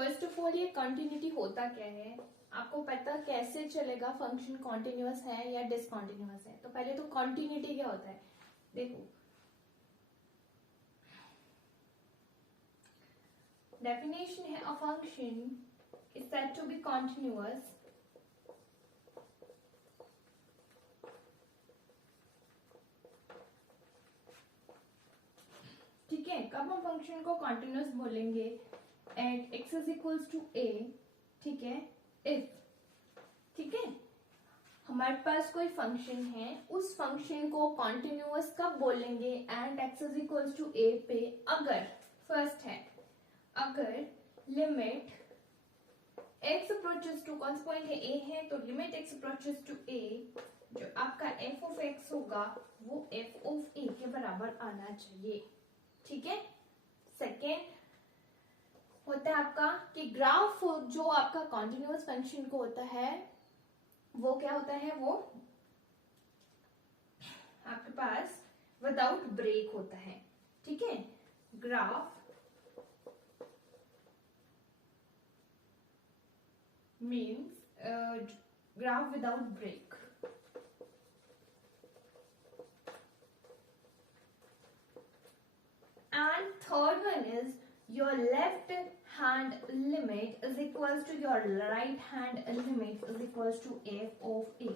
First of all ये continuity होता क्या है, आपको पता कैसे चलेगा फंक्शन कॉन्टिन्यूअस है या डिसकॉन्टिन्यूअस है। तो पहले तो कंटिन्यूटी क्या होता है, देखो डेफिनेशन है a function is said to be continuous ठीक है। कब हम फंक्शन को कॉन्टिन्यूअस बोलेंगे, at x is equals to a, ठीक है, इफ, ठीक है, हमारे पास कोई फंक्शन है, उस फंक्शन को कॉन्टिन्यूअस कब बोलेंगे, and x is equals to a पे अगर, फर्स्ट है अगर लिमिट एक्स अप्रोचेस टू, कौन सा पॉइंट है ए है, तो लिमिट एक्स अप्रोचेस टू ए, जो आपका एफ ऑफ एक्स होगा वो एफ ऑफ ए के बराबर आना चाहिए, ठीक है। सेकेंड होता है आपका कि ग्राफ जो आपका कॉन्टिन्यूअस फंक्शन को होता है वो क्या होता है, वो आपके पास विदाउट ब्रेक होता है, ठीक है। Graph means graph without break. And third one is your left hand limit is equals to your right hand limit is equals to f of a।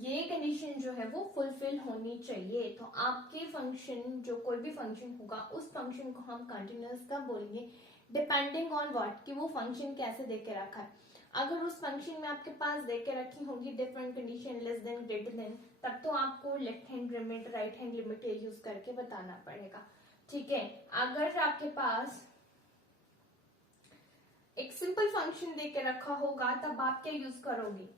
ये कंडीशन जो है वो फुलफिल होनी चाहिए। तो आपके फंक्शन, जो कोई भी फंक्शन होगा, उस फंक्शन को हम कंटिन्यूअस कब बोलेंगे, डिपेंडिंग ऑन व्हाट, कि वो फंक्शन कैसे दे के रखा है। अगर उस फंक्शन में आपके पास दे के रखी होगी different condition, less than, greater than, तब तो आपको left hand limit, right hand limit use करके बताना पड़ेगा, ठीक है। अगर आपके पास एक सिंपल फंक्शन देके रखा होगा तब आप क्या यूज करोगे,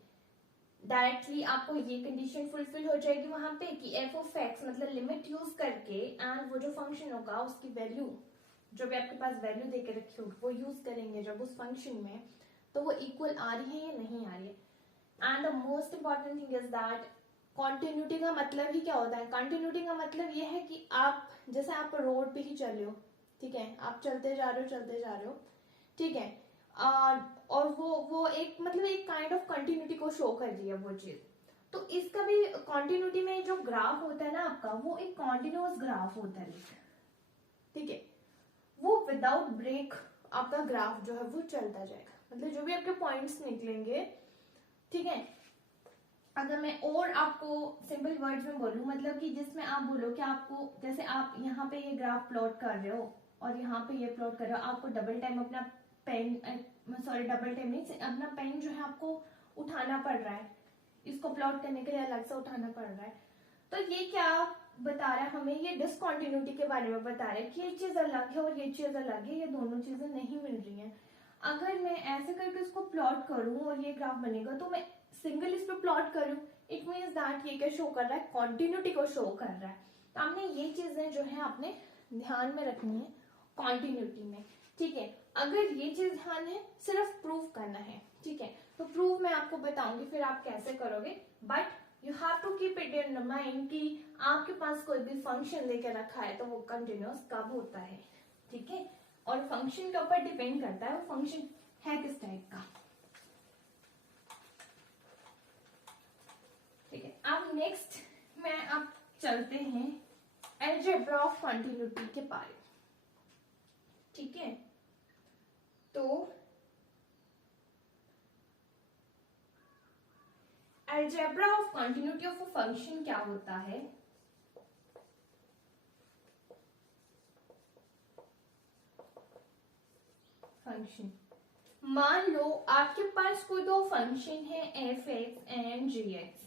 डायरेक्टली आपको ये कंडीशन फुलफिल हो जाएगी वहां पे कि एफ ऑफ एक्स मतलब लिमिट यूज करके, एंड वो जो फंक्शन होगा उसकी वैल्यू, जो भी आपके पास वैल्यू देके रखी होगी वो यूज करेंगे जब उस फंक्शन में, तो वो इक्वल आ रही है या नहीं आ रही है। And the most important thing is that continuity का मतलब ही क्या होता है, कॉन्टिन्यूटी का मतलब ये है कि आप, जैसे आप रोड पे ही चल रहे हो, ठीक है, आप चलते जा रहे हो, ठीक है, और वो एक मतलब एक काइंड ऑफ कंटिन्यूटी को शो कर रही है वो चीज। तो इसका भी कंटिन्यूटी में जो ग्राफ होता है ना आपका, वो एक कॉन्टिन्यूअस ग्राफ होता है, ठीक है, वो विदाउट ब्रेक आपका ग्राफ जो है वो चलता जाएगा, मतलब जो भी आपके पॉइंट्स निकलेंगे, ठीक है। अगर मैं और आपको सिंपल वर्ड्स में बोलूं, मतलब कि जिसमें आप बोलो कि आपको, जैसे आप यहाँ पे ये ग्राफ प्लॉट कर रहे हो और यहाँ पे ये प्लॉट कर रहे हो, आपको डबल टाइम अपना पेन, सॉरी डबल टाइम नहीं, अपना पेन जो है आपको उठाना पड़ रहा है, इसको प्लॉट करने के लिए अलग से उठाना पड़ रहा है। तो ये क्या बता रहा है हमें, ये डिसकॉन्टिन्यूटी के बारे में बता रहा है कि ये चीज अलग है और ये चीज अलग है, ये दोनों चीजें नहीं मिल रही हैं। अगर मैं ऐसे करके इसको प्लॉट करूं और ये ग्राफ बनेगा, तो मैं सिंगल इस पे प्लॉट करूं, इट मीन्स दैट ये क्या शो कर रहा है, कॉन्टिन्यूटी को शो कर रहा है। तो आपने ये चीजें जो है आपने ध्यान में रखनी है कॉन्टिन्यूटी में, ठीक है। अगर ये चीज ध्यान है, सिर्फ प्रूव करना है, ठीक है, तो प्रूव मैं आपको बताऊंगी फिर आप कैसे करोगे, but you have to keep it in mind कि आपके पास कोई भी फंक्शन लेके रखा है तो वो कंटिन्यूअस कब होता है, ठीक है, और फंक्शन के ऊपर डिपेंड करता है वो फंक्शन है किस टाइप का, ठीक है। अब नेक्स्ट में आप चलते हैं अलजेब्रा ऑफ कंटिन्यूटी के बारे, ठीक है। तो algebra of continuity of a function क्या होता है, फंक्शन, मान लो आपके पास कोई दो फंक्शन है f x and g x,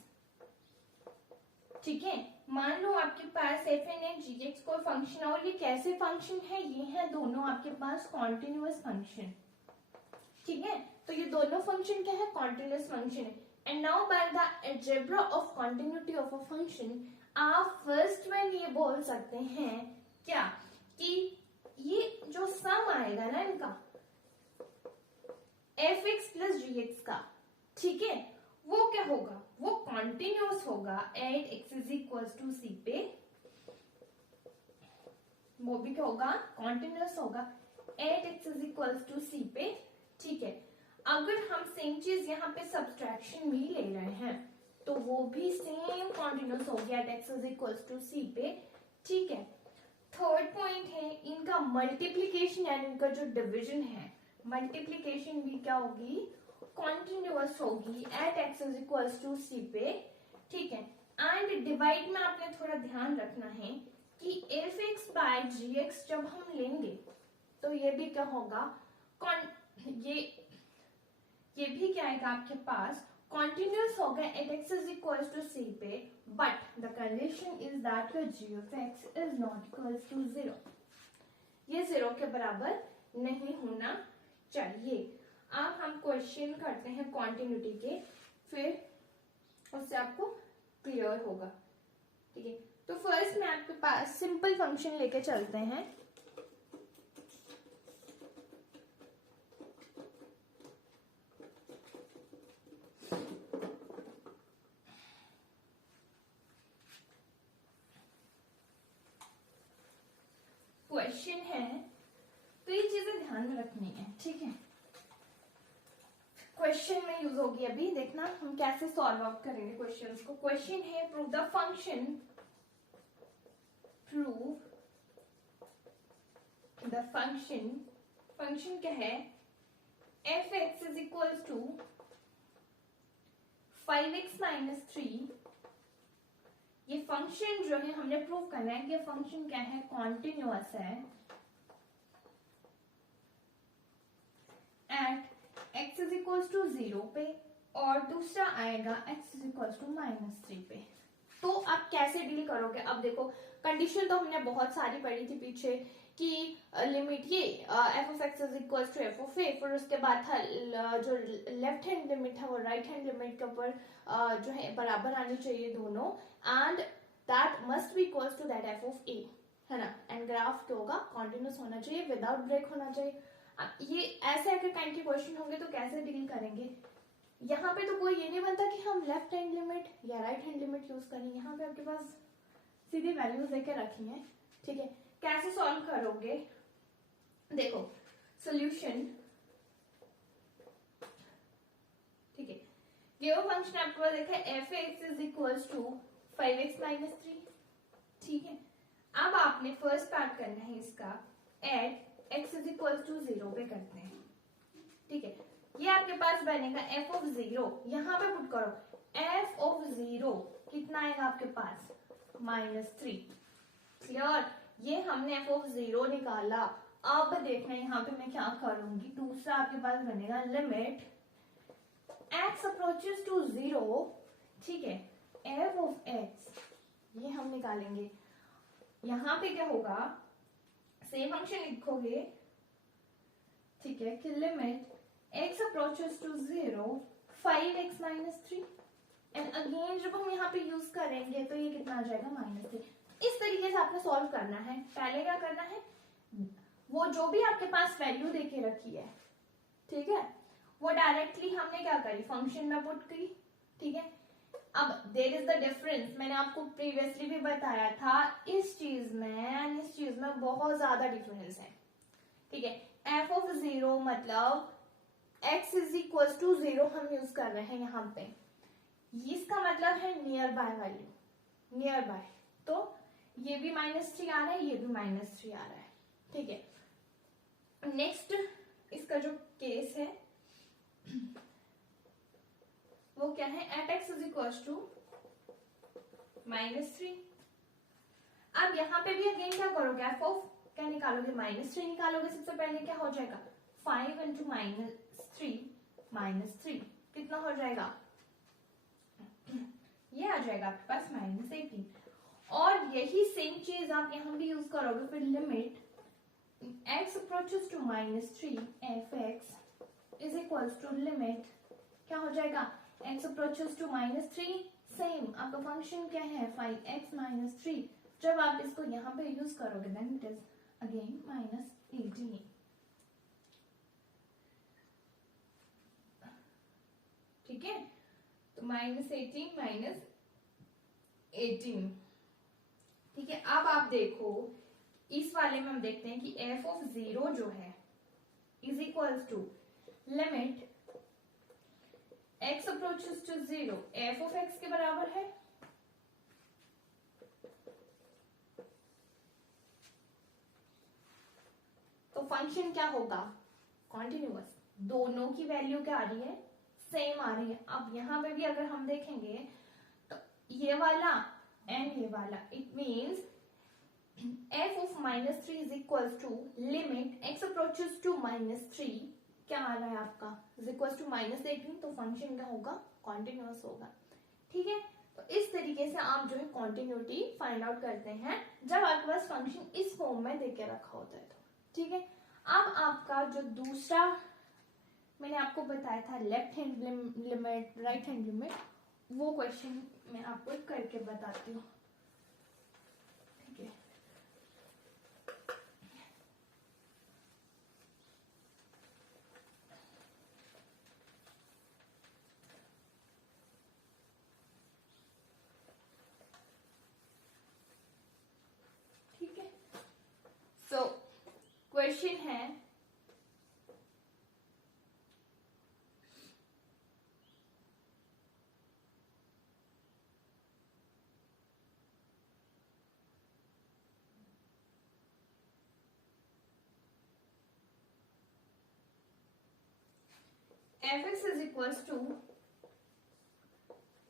ठीक है, मान लो आपके पास एफ एंड जी एक्स कोई फंक्शन है, और ये कैसे फंक्शन है, ये है दोनों आपके पास कॉन्टिन्यूअस फंक्शन, ठीक है। तो ये दोनों फंक्शन क्या है, कॉन्टिन्यूअस फंक्शन है। And now by the algebra of continuity of a function, आप फर्स्ट वन ये बोल सकते हैं क्या, कि ये जो सम आएगा ना इनका f x plus g x का, ठीक है, वो क्या होगा, वो कॉन्टिन्यूअस होगा at x is equal to c पे, वो भी क्या होगा, कॉन्टिन्यूअस होगा at x is equals to c पे। ठीक है, अगर हम सेम चीज यहाँ पे सब्सट्रैक्शन भी ले रहे हैं तो वो भी सेम कॉन्टिन्यूस हो गया at x is equals to c पे। ठीक है, थर्ड पॉइंट है इनका मल्टीप्लीकेशन एंड इनका जो डिवीजन है, मल्टीप्लीकेशन भी क्या होगी, कॉन्टिन्यूअस होगी at x is equals to c पे। ठीक है, एंड डिवाइड में आपने थोड़ा ध्यान रखना है कि एफ एक्स बाय जी एक्स जब हम लेंगे तो ये भी क्या होगा, ये भी क्या आएगा आपके पास, कॉन्टिन्यूअस होगा at x is equals to c पे, but the condition is that your g of x is not equals to 0। ये 0 के बराबर नहीं होना चाहिए। अब हम क्वेश्चन करते हैं कॉन्टिन्यूटी के, फिर उससे आपको क्लियर होगा। ठीक है, तो फर्स्ट में आपके पास सिंपल फंक्शन लेके चलते हैं। क्वेश्चन है तो ये चीजें ध्यान में रखनी है। ठीक है, क्वेश्चन में यूज होगी, अभी देखना हम कैसे सॉल्व आउट करेंगे क्वेश्चंस को। क्वेश्चन है prove the function, prove the function, function क्या है, f x is equals to 5x minus 3। ये फंक्शन जो है हमने प्रूव करना है कि फंक्शन क्या है, कॉन्टिन्यूअस है at x is equals to 0 पे, और दूसरा आएगा x is equals to minus 3 पे। तो आप कैसे डील करोगे, अब देखो कंडीशन तो हमने बहुत सारी पढ़ी थी पीछे कि लिमिट ये f of x is equals to f of a, फिर उसके बाद था जो लेफ्ट हैंड लिमिट है वो राइट हैंड लिमिट के ऊपर जो है बराबर आनी चाहिए दोनों, and that must be equals to that f of a, है ना, एंड ग्राफ क्या होगा, कॉन्टिन्यूस होना चाहिए, विदाउट ब्रेक होना चाहिए। ये ऐसे अगर काइंड के क्वेश्चन होंगे तो कैसे डील करेंगे, यहाँ पे तो कोई ये नहीं बनता कि हम लेफ्ट हैंड लिमिट या राइट हैंड लिमिट यूज करें, यहाँ पे आपके पास सीधी वैल्यूज देके रखी हैं। ठीक है, कैसे सॉल्व करोगे, देखो सॉल्यूशन। ठीक है, ये वो फंक्शन आपके पास देखा है f x is equals to 5x minus 3। ठीक है, अब आपने फर्स्ट पार्ट करना है इसका at x is equals to 0 पे करते हैं। ठीक है, ये आपके पास बनेगा f ऑफ 0, यहाँ पे पुट करो f ऑफ 0 कितना आएगा आपके पास, -3। क्लियर, ये हमने f ऑफ 0 निकाला। अब देखना यहाँ पे मैं क्या करूंगी, दूसरा आपके पास बनेगा लिमिट x अप्रोचेस टू 0। ठीक है, f ऑफ x ये हम निकालेंगे, यहाँ पे क्या होगा, सेम फंक्शन लिखोगे। ठीक है, कि limit x approaches to 0 5x minus 3, and again जब हम यहाँ पे यूज करेंगे तो ये कितना आ जाएगा, -3। इस तरीके से आपने सॉल्व करना है। पहले क्या करना है, वो जो भी आपके पास वैल्यू देके रखी है, ठीक है, वो डायरेक्टली हमने क्या करी, फंक्शन में पुट करी। ठीक है, अब देयर इज द डिफरेंस, मैंने आपको प्रीवियसली भी बताया था, इस चीज में इस चीज में बहुत ज्यादा डिफरेंस है। ठीक है, f ऑफ 0 मतलब x इज इक्वल टू 0 हम यूज कर रहे हैं यहाँ पे, इसका मतलब है near by value, near by, तो ये भी -3 आ रहा है, ये भी -3 आ रहा है। ठीक है, नेक्स्ट इसका जो केस है वो क्या है, at x is equal to -3। अब यहाँ पे भी अगेन क्या करोगे, f ऑफ क्या निकालोगे, -3 निकालोगे। सबसे पहले क्या हो जाएगा, 5 इंटू -3 कितना हो जाएगा, ये आ जाएगा आपके पास -18। और यही सेम चीज आप यहाँ भी यूज करोगे, फिर limit x approaches to -3 f(x) is equal to limit क्या हो जाएगा, x अप्रोचेस टू -3, सेम आपका फंक्शन क्या है 5x माइनस 3। जब आप इसको यहाँ पे यूज करोगे देन इट इज अगेन -18। ठीक है, तो -18 -18। ठीक है, अब आप देखो इस वाले में हम देखते हैं कि f ऑफ 0 जो है is equals to limit x approaches to 0 f of x के बराबर है। तो फंक्शन क्या होगा, कॉन्टिन्यूअस। दोनों की वैल्यू क्या आ रही है, सेम आ रही है। अब यहां पे भी अगर हम देखेंगे तो ये वाला एंड ये वाला, it means f of -3 is equals to limit x approaches to -3 क्या आ रहा है आपका, इज इक्वल्स टू -18। तो फंक्शन क्या होगा, कॉन्टिन्यूअस होगा। ठीक है, तो इस तरीके से आप जो है कॉन्टिन्यूटी फाइंड आउट करते हैं जब आपके पास फंक्शन इस फॉर्म में देके रखा होता है तो। ठीक है, अब आपका जो दूसरा मैंने आपको बताया था left hand limit right hand limit, वो क्वेश्चन मैं आपको करके बताती हूँ। ठीक है, ठीक है। सो क्वेश्चन है fx is equals to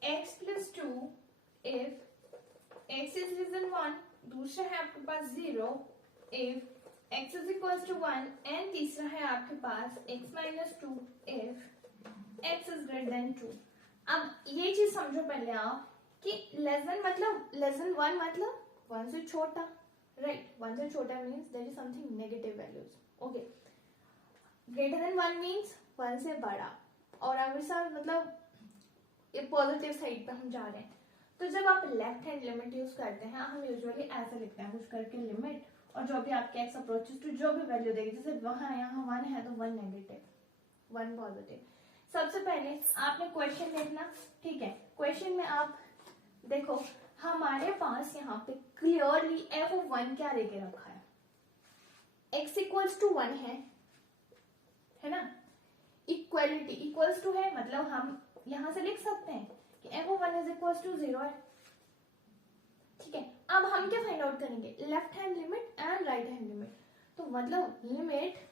x plus 2 if x is less than 1, दूसरा है आपके पास 0 if x is equals to 1 and तीसरा है आपके पास x minus 2 if x is greater than 2। अब ये चीज समझो पहले आप कि लेस देन मतलब लेस देन 1 मतलब 1 से छोटा, राइट। 1 से छोटा means there is something negative values, okay. Greater than 1 means 1 से बड़ा, और हमेशा मतलब ये पॉजिटिव साइड पे हम जा रहे हैं। तो जब आप लेफ्ट हैंड लिमिट यूज करते हैं हम यूजुअली ऐसे लिखते हैं कुछ करके लिमिट, और जो भी आपके एक्स अप्रोचेस टू जो भी वैल्यू देगी, जैसे वहां यहाँ 1 है तो 1 नेगेटिव 1 पॉजिटिव। सबसे पहले आपने क्वेश्चन देखना, ठीक है। क्वेश्चन में आप देखो हमारे पास यहाँ पे क्लियरली f ऑफ 1 क्या लेके रखा है, x इक्वल्स टू 1 है ना। इक्वलिटी इक्वल्स टू है मतलब हम यहां से लिख सकते हैं कि f of 1 is equals to 0 है। ठीक है, अब हम क्या फाइंड आउट करेंगे, left hand limit and right hand limit. तो मतलब लिमिट